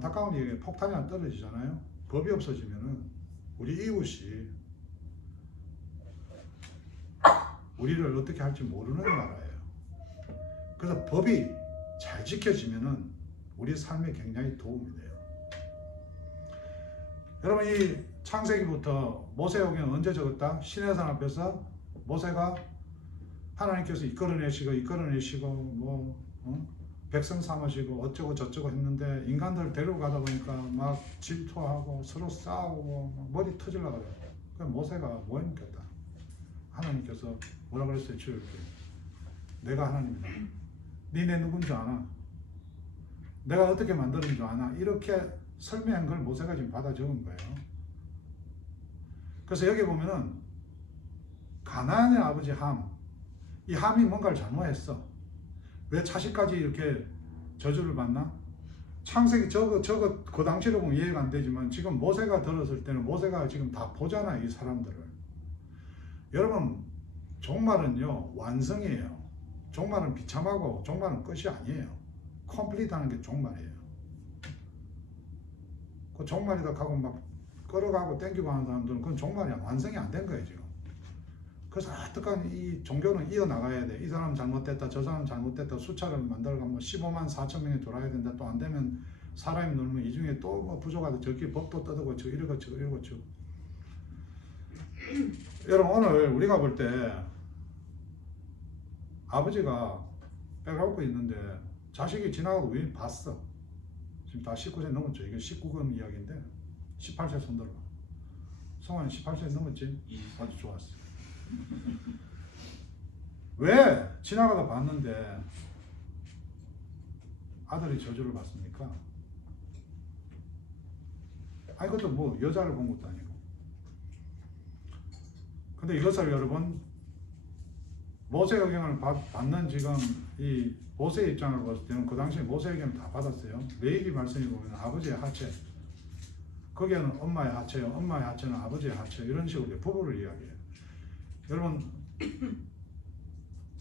안타까운 얘기 폭탄이 안 떨어지잖아요. 법이 없어지면은 우리 이웃이 우리를 어떻게 할지 모르는 나라예요. 그래서 법이 잘 지켜지면은 우리 삶에 굉장히 도움이 돼요. 여러분 이 창세기부터 모세오경은 언제 적었다? 시내산 앞에서 모세가 하나님께서 이끌어내시고 이끌어내시고 뭐 어? 백성 삼으시고 어쩌고 저쩌고 했는데 인간들 데려가다 보니까 막 질투하고 서로 싸우고 막 머리 터질라 그래요. 그 모세가 뭐 했겠다. 하나님께서 뭐라 그랬어요? 주일께 내가 하나님이다. 니네 누군 줄 아나? 내가 어떻게 만드는 줄 아나? 이렇게 설명한 걸 모세가 지금 받아 적은 거예요. 그래서 여기 보면은 가나안의 아버지 함, 이 함이 뭔가를 잘못했어. 왜 자식까지 이렇게 저주를 받나? 창세기 저거 저거 그 당시로 보면 이해가 안 되지만 지금 모세가 들었을 때는 모세가 지금 다 보잖아 이 사람들을. 여러분 종말은요 완성이에요. 종말은 비참하고 종말은 끝이 아니에요. 컴플리트하는 게 종말이에요. 그 종말이다 하고 막 끌어가고 땡기고 하는 사람들은 그건 종말이야 완성이 안 된 거예요 지금. 그래서 어떡하니 이 종교는 이어나가야 돼. 이 사람 잘못됐다, 저 사람 잘못됐다, 숫자를 만들어가면 15만 4천 명이 돌아야 된다. 또 안 되면 사람이 놀면 이 중에 또 뭐 부족하다. 저기 법도 떠들고 저 이러고 저 이러고 저. 여러분 오늘 우리가 볼 때 아버지가 빼갖고 있는데 자식이 지나가고 우리 봤어. 지금 다 19세 넘었죠. 이게 19금 이야기인데 18세 손들어. 성환이 18세 넘었지? 아주 좋았어. 왜 지나가다 봤는데 아들이 저주를 받습니까? 아니 그것도 뭐 여자를 본 것도 아니고. 근데 이것을 여러분 모세의경을 받는 지금 이 모세 입장을 봤을 때는 그 당시에 모세의경을 다 받았어요. 레이기 말씀에 보면 아버지의 하체 거기에는 엄마의 하체요 엄마의 하체는 아버지의 하체 이런 식으로 부부를 이야기해요 여러분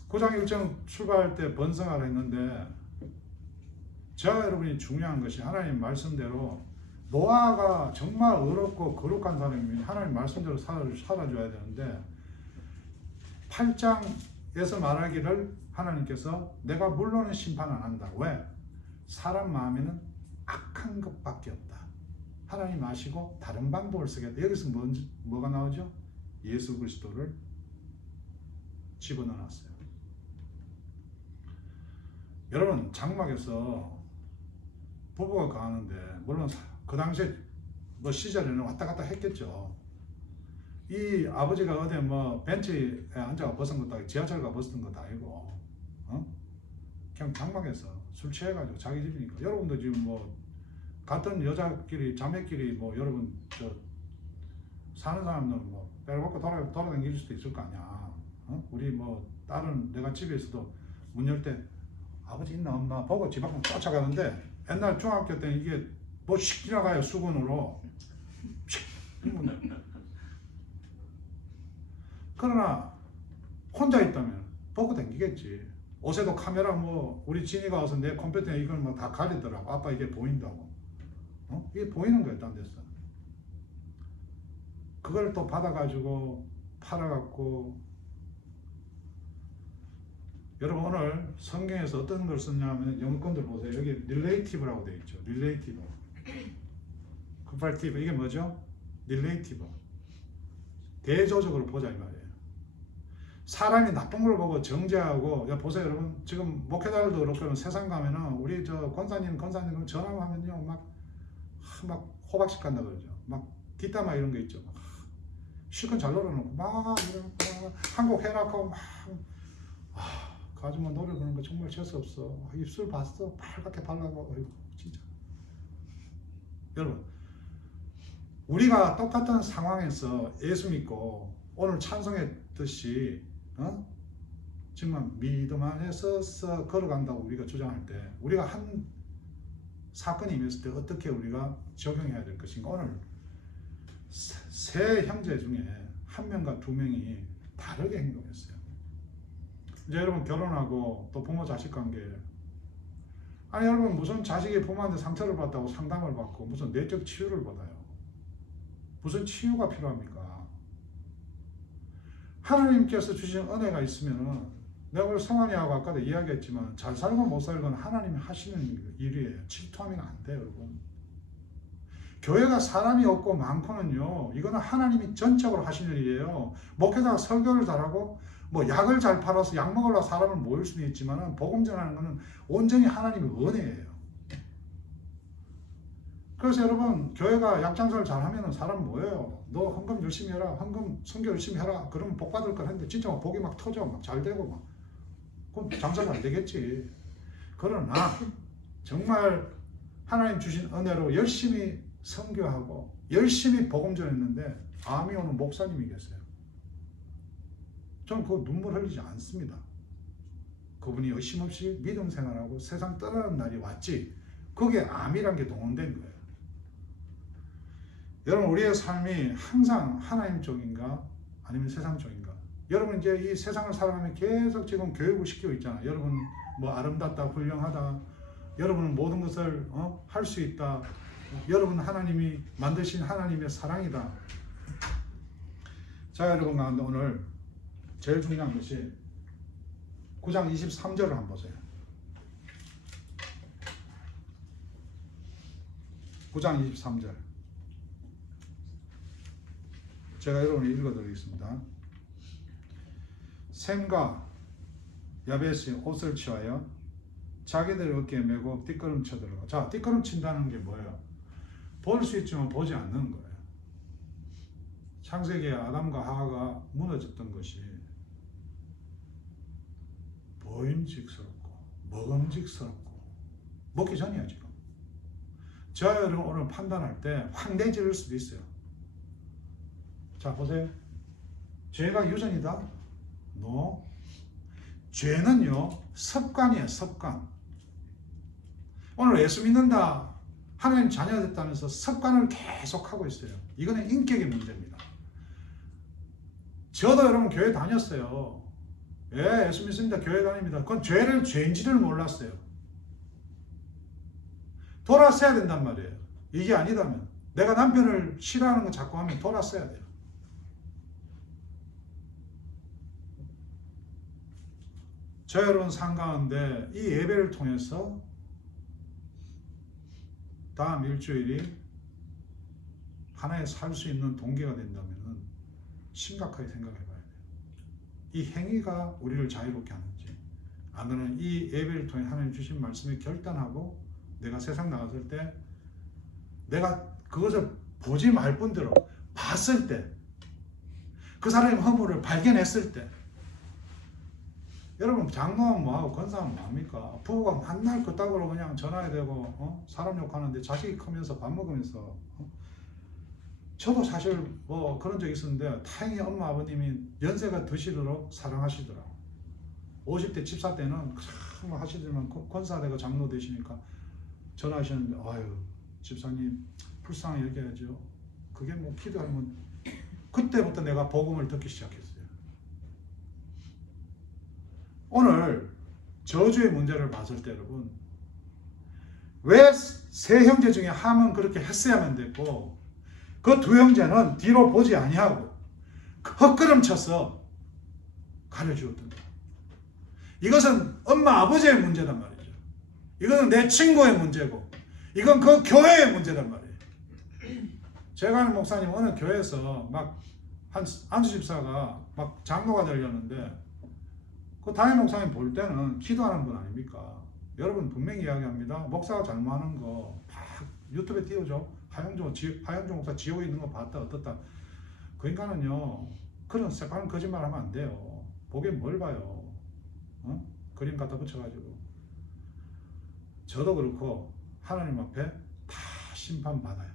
구장 일정 출발할 때 번성하라 했는데 저와 여러분이 중요한 것이 하나님 말씀대로 노아가 정말 어렵고 거룩한 사람이면 하나님 말씀대로 살아, 살아줘야 되는데 8장에서 말하기를 하나님께서 내가 물론은 심판 안 한다. 왜? 사람 마음에는 악한 것밖에 없다. 하나님 아시고 다른 방법을 쓰겠다. 여기서 뭐, 뭐가 나오죠? 예수 그리스도를 집어넣어놨어요. 여러분 장막에서 부부가 가는데 물론 그 당시에 뭐 시절에는 왔다 갔다 했겠죠. 이 아버지가 어디 뭐 벤치에 앉아가 벗은 것도 아니고 지하철 가 벗은 것도 아니고 어? 그냥 장막에서 술 취해가지고 자기 집이니까 여러분도 지금 뭐 같은 여자끼리 자매끼리 뭐 여러분 저 사는 사람들은 뭐 빼먹고 돌아 돌아다닐 수도 있을 거 아니야. 어? 우리 뭐 딸은 내가 집에 있어도 문 열 때 아버지 있나 없나 보고 집 앞으로 쫓아가는데 옛날 중학교 때 이게 뭐씩 지나가요 수건으로. 씩. 그러나 혼자 있다면 보고 다니겠지. 옷에도 카메라 뭐 우리 진이가 와서 내 컴퓨터에 이걸 뭐 다 가리더라고. 아빠 이게 보인다고. 어? 이게 보이는 거야 딴 데서. 그걸 또 받아가지고 팔아갖고 여러분 오늘 성경에서 어떤 걸 썼냐면 영권들 보세요. 여기 릴레이티브라고 되어 있죠. 릴레이티브. 컴파티브 이게 뭐죠? 릴레이티브. 대조적으로 보자 이 말이에요. 사람이 나쁜 걸 보고 정죄하고 야 보세요 여러분 지금 목회자들도 그렇고 세상 가면은 우리 저 권사님 권사님 전화하면요 막, 막 호박식 간다 그러죠. 막 뒷담화 이런 거 있죠. 막 실컷 잘 놀아놓고 막 이러고 한국 해놓고 막 아, 그 아줌마 노래 부르는 거 정말 재수 없어. 아, 입술 봤어? 빨갛게 발라고. 어이구, 진짜. 여러분, 우리가 똑같은 상황에서 예수 믿고 오늘 찬송했듯이, 어? 정말 믿음 안에 서서 걸어간다고 우리가 주장할 때, 우리가 한 사건이 임했을 때 어떻게 우리가 적용해야 될 것인가. 오늘 세, 세 형제 중에 한 명과 두 명이 다르게 행동했어요. 이제 여러분 결혼하고 또 부모 자식 관계 아니 여러분 무슨 자식이 부모한테 상처를 받다고 상담을 받고 무슨 내적 치유를 받아요. 무슨 치유가 필요합니까? 하나님께서 주신 은혜가 있으면은 내가 오늘 성환이하고 아까도 이야기했지만 잘 살고 못 살건 하나님이 하시는 일이에요. 질투하면 안 돼요, 여러분. 교회가 사람이 없고 많고는요, 이거는 하나님이 전적으로 하시는 일이에요. 목회자가 설교를 잘하고 뭐 약을 잘 팔아서 약 먹으러 사람을 모일 수는 있지만은 복음 전하는 거는 온전히 하나님의 은혜예요. 그래서 여러분 교회가 약장사를 잘하면 사람 뭐예요? 너 헌금 열심히 해라, 헌금 선교 열심히 해라. 그러면 복 받을 걸 했는데 진짜 막 복이 막 터져, 막 잘 되고 막 그럼 장사 잘 되겠지. 그러나 정말 하나님 주신 은혜로 열심히 선교하고 열심히 복음 전했는데 암이 오는 목사님이 계세요. 저는 그 눈물 흘리지 않습니다. 그분이 의심 없이 믿음 생활하고 세상 떠나는 날이 왔지. 그게 암이란 게 동원된 거예요. 여러분 우리의 삶이 항상 하나님 쪽인가 아니면 세상 쪽인가? 여러분 이제 이 세상을 살아가면 계속 지금 교육을 시키고 있잖아요. 여러분 뭐 아름답다, 훌륭하다. 여러분은 모든 것을 어? 할 수 있다. 여러분 하나님이 만드신 하나님의 사랑이다. 자 여러분 오늘 제일 중요한 것이 9장 23절을 한번 보세요. 9장 23절. 제가 여러분이 읽어드리겠습니다. 샘과 야베스의 옷을 취하여 자기들 어깨에 메고 띠끄름쳐 들어가. 자, 띠끄름친다는 게 뭐예요? 볼 수 있지만 보지 않는 거예요. 창세기에 아담과 하와가 무너졌던 것이 보임직스럽고 먹음직스럽고 먹기 전이야 지금. 저 여러분 오늘 판단할 때 황대지를 수도 있어요. 자 보세요. 죄가 유전이다? No. 죄는요 습관이에요 습관. 오늘 예수 믿는다 하나님 자녀가 됐다면서 습관을 계속 하고 있어요. 이거는 인격의 문제입니다. 저도 여러분 교회 다녔어요. 예, 예수 믿습니다. 교회 다닙니다. 그건 죄를 죄인지를 몰랐어요. 돌아서야 된단 말이에요. 이게 아니다면 내가 남편을 싫어하는 거 자꾸 하면 돌아서야 돼요. 저 여러분 상 가운데 이 예배를 통해서 다음 일주일이 하나의 살 수 있는 동기가 된다면 심각하게 생각해 봐야 돼요. 이 행위가 우리를 자유롭게 하는지 아니면 이 예배를 통해 하나님 주신 말씀을 결단하고 내가 세상 나갔을 때 내가 그것을 보지 말 뿐더러 봤을 때 그 사람의 허물을 발견했을 때 여러분 장로하면 뭐하고 권사하면 뭐합니까? 부부가 만날 그따구로 그냥 전화해 대고 어? 사람 욕하는데 자식이 크면서 밥 먹으면서 어? 저도 사실 뭐 그런 적 있었는데 다행히 엄마 아버님이 연세가 드시도록 사랑하시더라고. 50대 집사 때는 참 하시지만 권사 되고 장로 되시니까 전화하셨는데 아유 집사님 불쌍히 여겨야죠. 그게 뭐 기도하면 그때부터 내가 복음을 듣기 시작했어요. 오늘 저주의 문제를 봤을 때 여러분 왜 세 형제 중에 함은 그렇게 했어야만 됐고 그 두 형제는 뒤로 보지 아니하고 헛걸음 쳐서 가려주었던 거예요. 이것은 엄마 아버지의 문제단 말이죠. 이거는 내 친구의 문제고 이건 그 교회의 문제단 말이에요. 제가 아는 목사님 어느 교회에서 막 한 안수 집사가 막 장로가 되려는데 그 담임 목사님 볼 때는 기도하는 분 아닙니까? 여러분 분명히 이야기합니다. 목사가 잘못하는 거 막 유튜브에 띄워줘. 하영종 지, 하영종 목사 지옥에 있는 거 봤다 어떻다. 그 인간은요 그런 새까만 거짓말 하면 안 돼요. 보기엔 뭘 봐요. 어? 그림 갖다 붙여가지고 저도 그렇고 하나님 앞에 다 심판 받아요.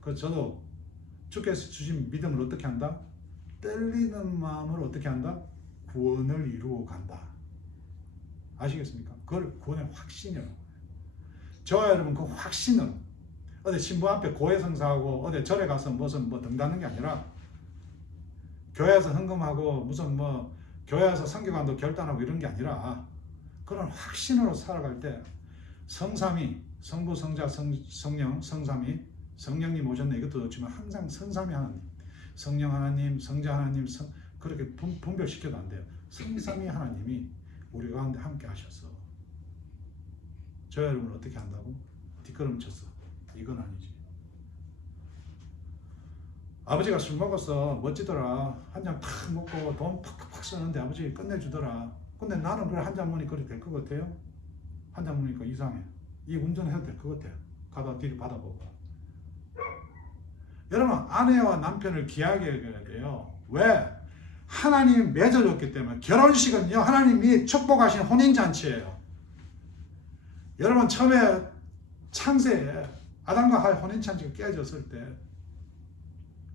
그 저도 주께서 주신 믿음을 어떻게 한다? 떨리는 마음을 어떻게 한다? 구원을 이루어 간다. 아시겠습니까? 그걸 구원의 확신이라고. 저와 여러분 그 확신은 어디 신부 앞에 고해 성사하고 어디 절에 가서 무슨 뭐 등다는 게 아니라 교회에서 헌금하고 무슨 뭐 교회에서 성교관도 결단하고 이런 게 아니라 그런 확신으로 살아갈 때 성삼위, 성부, 성자, 성, 성령, 성삼위, 성령님 오셨네 이것도 좋지만 항상 성삼위 하나님, 성령 하나님, 성자 하나님, 성, 그렇게 분, 분별시켜도 안 돼요. 성삼위 하나님이 우리 가운데 함께 하셔서 저 여러분 어떻게 한다고? 뒷걸음 쳤어. 이건 아니지. 아버지가 술 먹었어 멋지더라. 한 잔 탁 먹고 돈 팍팍팍 쓰는데 아버지 끝내주더라. 근데 나는 그래 한 잔 먹으니 그렇게 될 것 같아요? 한 잔 먹으니까 이상해. 이 운전해도 될 것 같아요. 가다 뒤를 받아보고. 여러분 아내와 남편을 귀하게 여겨야 돼요. 왜? 하나님이 맺어줬기 때문에. 결혼식은요 하나님이 축복하신 혼인잔치예요. 여러분 처음에 창세에 아담과 하의 혼인잔치가 깨졌을 때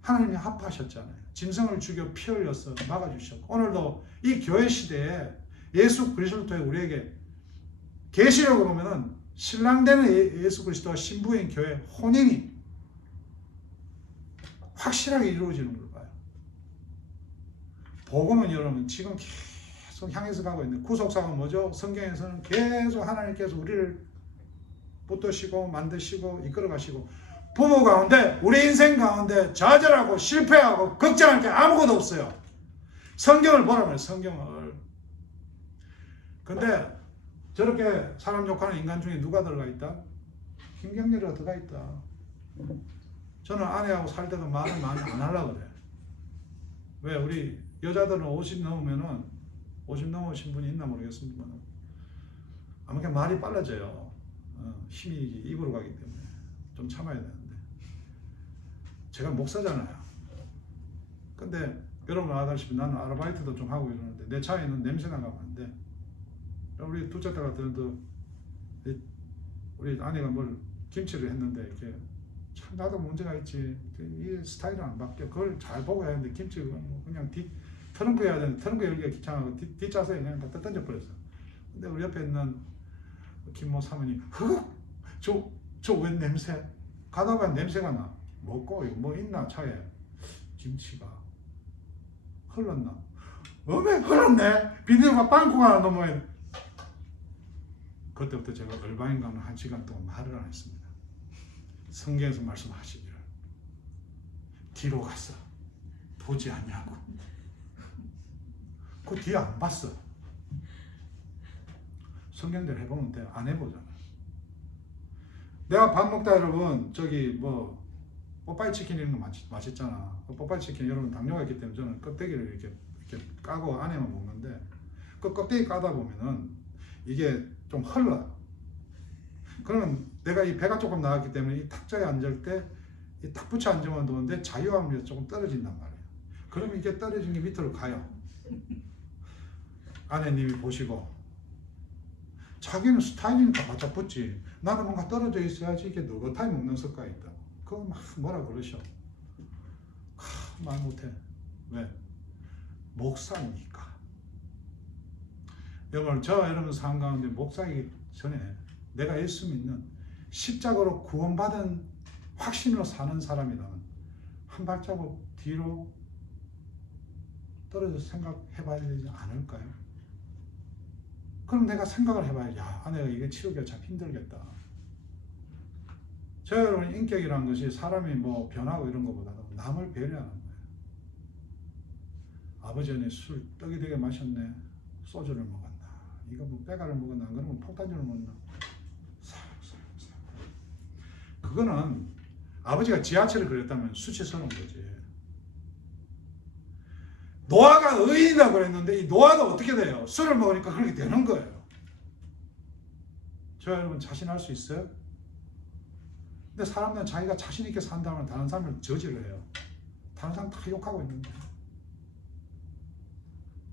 하나님이 합하셨잖아요. 짐승을 죽여 피 흘려서 막아주셨고 오늘도 이 교회 시대에 예수 그리스도의 우리에게 계시록으로 보면은 신랑 되는 예- 예수 그리스도와 신부인 교회 혼인이 확실하게 이루어지는 걸 봐요. 복음은 여러분 지금 계속 향해서 가고 있는 구속사가 뭐죠? 성경에서는 계속 하나님께서 우리를 붙드시고 만드시고 이끌어 가시고 부부 가운데 우리 인생 가운데 좌절하고 실패하고 걱정할 게 아무것도 없어요. 성경을 보라면 성경을. 근데 저렇게 사람 욕하는 인간 중에 누가 들어가 있다? 김경렬이가 들어가 있다. 저는 아내하고 살 때도 말을 많이 안 하려고 그래. 왜 우리 여자들은 50 넘으면은 50 넘으신 분이 있나 모르겠습니다만 아무튼 말이 빨라져요. 어, 힘이 입으로 가기 때문에 좀 참아야 되는데 제가 목사잖아요. 근데 여러분 아다시피 나는 아르바이트도 좀 하고 이러는데 내 차에는 냄새 나 가면 안 돼. 우리 둘째 딸 같은 경우도 이- 우리 아내가 뭘 김치를 했는데 이렇게 참 나도 문제가 있지 이 스타일은 안 바뀌어 그걸 잘 보고 해야 되는데 김치가 뭐 그냥 뒤 트렁크 해야 되는데 트렁크 열기가 귀찮아서 뒤, 뒷좌석에 그냥 갖다 던져버렸어 근데 우리 옆에 있는 김모 사모님 저저웬 냄새 가다 보면 냄새가 나? 먹고 이거 뭐 있나 차에? 김치가 흘렀나? 어메 흘렀네? 비닐과 빵꾸가 하나 넘어야 그때부터 제가 얼마인가 한 시간 동안 말을 안 했습니다. 성경에서 말씀하시기를. 뒤로 갔어 보지 않냐고. 그 뒤에 안 봤어 성경대로 해보면 돼. 안 해보잖아. 내가 밥 먹다 여러분 저기 뭐 뽀빠이 치킨 이런 거 맛, 맛있잖아. 그 뽀빠이 치킨 여러분 당뇨가 있기 때문에 저는 껍데기를 이렇게 이렇게 까고 안에만 먹는데 그 껍데기 까다 보면은 이게 좀 흘러. 그러면 내가 이 배가 조금 나왔기 때문에 이 탁자에 앉을 때 이 탁 붙여 앉으면 되는데 자유함이 조금 떨어진단 말이에요. 그러면 이게 떨어진 게 밑으로 가요. 아내님이 보시고 자기는 스타일이니까 바짝 붙지. 나는 뭔가 떨어져 있어야지 이게 느긋하게 먹는 습관이 있다. 그거 막 뭐라 그러셔. 하, 말 못해. 왜? 목사니까. 여러분 저 여러분 삶 가운데 목사이기 전에 내가 예수 믿는 십자가로 구원받은 확신으로 사는 사람이라면 한 발자국 뒤로 떨어져 생각해 봐야 되지 않을까요? 그럼 내가 생각을 해봐야 야 아내가 이게 치우기가 참 힘들겠다. 저 여러분 인격이라는 것이 사람이 뭐 변하고 이런 것보다는 남을 배려하는 거예요. 아버지 전에 술 떡이 되게 마셨네. 소주를 먹었나. 이거 뭐 빼가를 먹었나. 안 그러면 폭탄주를 먹나. 그거는 아버지가 지하철을 그렸다면 수치스러운 거지. 노아가 의인이라고 그랬는데 이 노아도 어떻게 돼요? 술을 먹으니까 그렇게 되는 거예요. 저 여러분 자신할 수 있어요? 근데 사람들은 자기가 자신 있게 산다면 다른 사람을 저지를 해요. 다른 사람 다 욕하고 있는데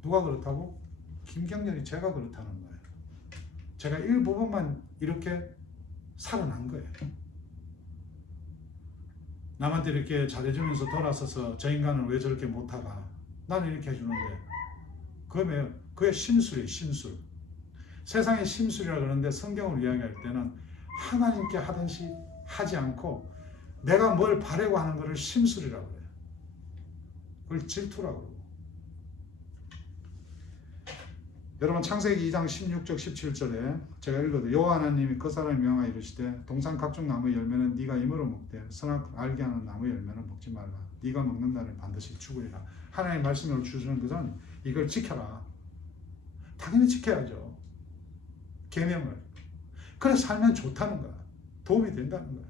누가 그렇다고? 김경렬이 제가 그렇다는 거예요. 제가 일부분만 이렇게 살아난 거예요. 남한테 이렇게 잘해주면서 돌아서서 저 인간은 왜 저렇게 못하가? 나는 이렇게 해주는데 그게 그의 심술이 심술. 세상의 심술이라 그러는데 성경을 이야기할 때는 하나님께 하든지 하지 않고 내가 뭘 바래고 하는 것을 심술이라고 해요. 그걸 질투라고 그러고. 여러분 창세기 2장 16절 17절에 제가 읽어도 여호와 하나님이 그 사람이 명하여 이르시되 동산 각종 나무 열매는 네가 임으로 먹되 선악 알게 하는 나무 열매는 먹지 말라. 네가 먹는 날에 반드시 죽으리라. 하나님 말씀을 주시는 것은 이걸 지켜라. 당연히 지켜야죠. 계명을. 그래 살면 좋다는 거야. 도움이 된다는 거야.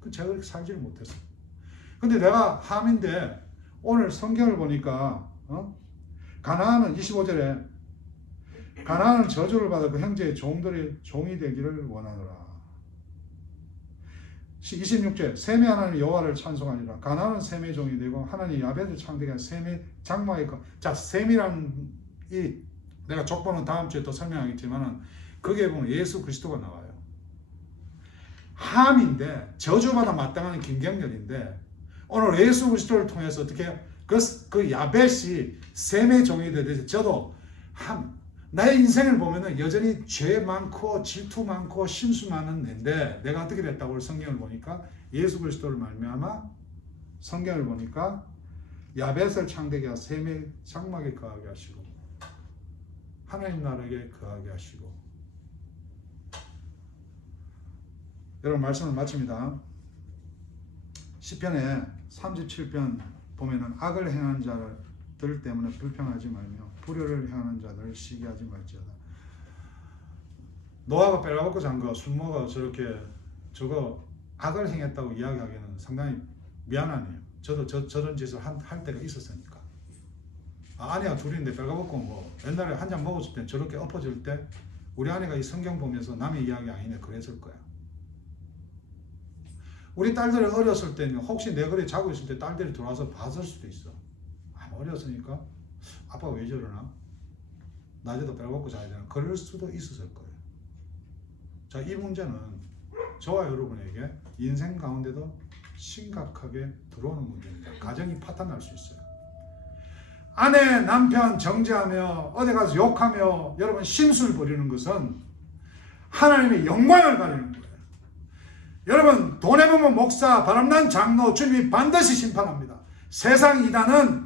그 제가 그렇게 살지를 못했어 근데 내가 함인데 오늘 성경을 보니까 어? 가나안은 25절에 가나안은 저주를 그 형제의 종들의 종이 되기를 원하노라. 26절 셈의 하나님 여호와를 찬송하리라. 가나안은 셈의 종이 되고 하나님 야벳을 창대게 한 셈의 장막의 거. 자 셈이라는 이 내가 족보는 다음 주에 또 설명하겠지만은 거기에 보면 예수 그리스도가 나와요. 함인데 저주받아 마땅한 김경렬인데 오늘 예수 그리스도를 통해서 어떻게 그, 그 야벳이 셈의 종이 되듯이 저도 함 나의 인생을 보면은 여전히 죄 많고 질투 많고 심수 많은 애인데 내가 어떻게 됐다고 성경을 보니까 예수 그리스도를 말미암아 성경을 보니까 야벳을 창대게 하사 셈의 장막에 거하게 하시고 하나님 나라에 거하게 하시고 여러분 말씀을 마칩니다. 시편에 37편 보면은 악을 행한 자들 때문에 불평하지 말며 불효를 행하는 자들을 시기하지 말지어다. 노아가 빼라먹고 잔거 술모가 저렇게 저거 악을 행했다고 이야기하기에는 상당히 미안하네요. 저도 저, 저런 짓을 한, 할 때가 있었으니까. 아, 아내가 둘인데 빼가먹고 뭐 옛날에 한 잔 먹었을 때 저렇게 엎어질 때 우리 아내가 이 성경 보면서 남의 이야기 아니네 그랬을 거야. 우리 딸들이 어렸을 때는 혹시 내 거리 자고 있을 때 딸들이 들어와서 봤을 수도 있어. 아, 어렸으니까 아빠 왜 저러나? 낮에도 빼먹고 자야 되나? 그럴 수도 있었을 거예요. 자, 이 문제는 저와 여러분에게 인생 가운데도 심각하게 들어오는 문제입니다. 가정이 파탄 날 수 있어요. 아내, 남편 정죄하며 어디 가서 욕하며 여러분 심술 부리는 것은 하나님의 영광을 가리는 거예요. 여러분 돈에 보면 목사, 바람난 장로, 주님이 반드시 심판합니다. 세상 이단은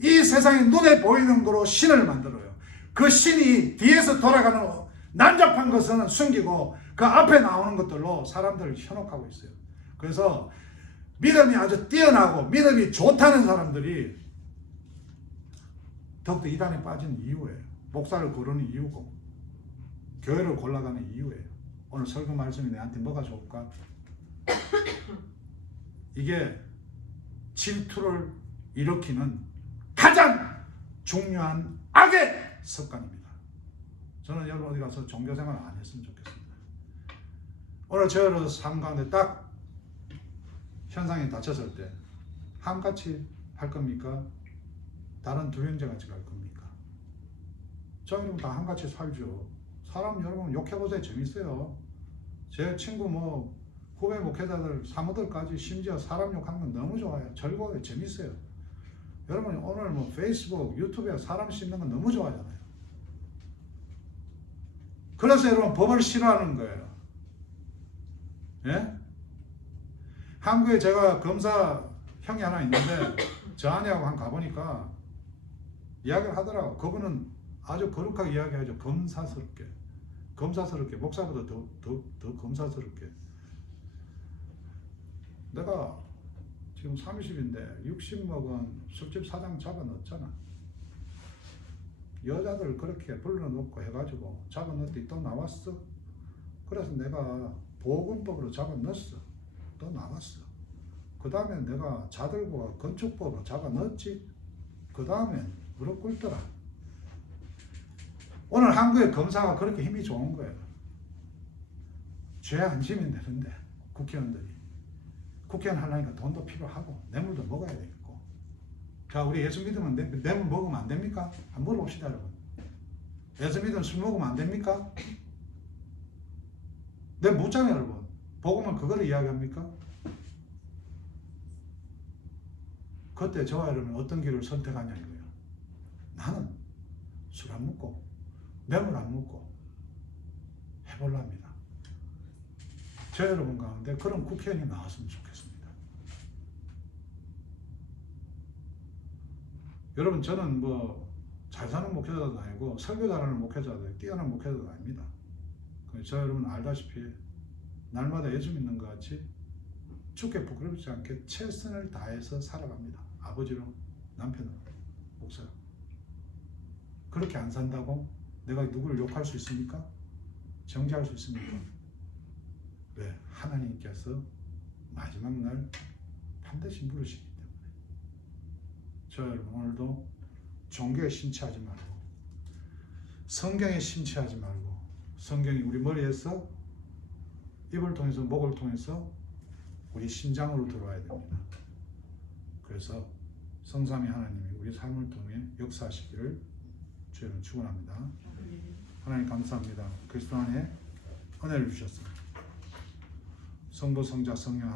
이 세상이 눈에 보이는 거로 신을 만들어요. 그 신이 뒤에서 돌아가는 난잡한 것은 숨기고 그 앞에 나오는 것들로 사람들을 현혹하고 있어요. 그래서 믿음이 아주 뛰어나고 믿음이 좋다는 사람들이 더욱더 이단에 빠진 이유예요. 목사를 고르는 이유고 교회를 골라가는 이유예요. 오늘 설교 말씀이 내한테 뭐가 좋을까? 이게 질투를 일으키는 중요한 악의 습관입니다. 저는 여러분 어디 가서 종교 생활 안 했으면 좋겠습니다. 오늘 저를 삶 가운데 딱 현상이 닥쳤을 때 함같이 할 겁니까? 다른 두 형제 같이 갈 겁니까? 저희는 다 함같이 살죠. 사람 여러분 욕해보세요. 재밌어요. 제 친구 뭐 후배 목회자들 사모들까지 심지어 사람 욕하는 건 너무 좋아요. 즐거워요. 재밌어요. 여러분 오늘 뭐 페이스북, 유튜브에 사람 씹는 건 너무 좋아하잖아요. 그래서 여러분 법을 싫어하는 거예요. 예? 한국에 제가 검사 형이 하나 있는데 저 아내하고 한 가보니까 이야기를 하더라고. 그분은 아주 거룩하게 이야기하죠. 검사스럽게. 검사스럽게. 목사보다 더, 더, 더 검사스럽게. 내가 지금 30인데 60 먹은 술집 사장 잡아 넣었잖아. 여자들 그렇게 불러놓고 해가지고 잡아 넣었더니 또 나왔어. 그래서 내가 보건법으로 잡아 넣었어. 또 나왔어. 그 다음에 내가 자들과 건축법으로 잡아 넣었지. 그 다음엔 무릎 꿇더라. 오늘 한국의 검사가 그렇게 힘이 좋은 거예요. 죄안 지면 되는데 국회의원들이 국회의원 하려니까 돈도 필요하고 뇌물도 먹어야 되겠고 자 우리 예수 믿으면 뇌, 뇌물 먹으면 안 됩니까? 한번 물어봅시다 여러분 예수 믿으면 술 먹으면 안 됩니까? 내 묻잖아요 여러분 복음은 그거를 이야기합니까? 그때 저와 여러분 어떤 길을 선택하냐 이거예요 나는 술 안 먹고 뇌물 안 먹고 해볼랍니다. 저 여러분 가운데 그런 국회의원이 나왔으면 좋겠습니다. 여러분 저는 뭐 잘 사는 목회자도 아니고 설교 잘하는 목회자도 뛰어난 목회자도 아닙니다. 저 여러분 알다시피 날마다 예수 믿는 것 같이 죽게 부끄럽지 않게 최선을 다해서 살아갑니다. 아버지로 남편으로 목사로 그렇게 안 산다고 내가 누구를 욕할 수 있습니까? 정죄할 수 있습니까? 왜? 하나님께서 마지막 날 반드시 물으시기 때문에 저 여러분 오늘도 종교에 심취하지 말고 성경에 심취하지 말고 성경이 우리 머리에서 입을 통해서 목을 통해서 우리 심장으로 들어와야 됩니다. 그래서 성삼위 하나님이 우리 삶을 통해 역사하시기를 주여는 축원합니다. 하나님 감사합니다. 그리스도 안에 은혜를 주셨습니다. 성도 성자 성령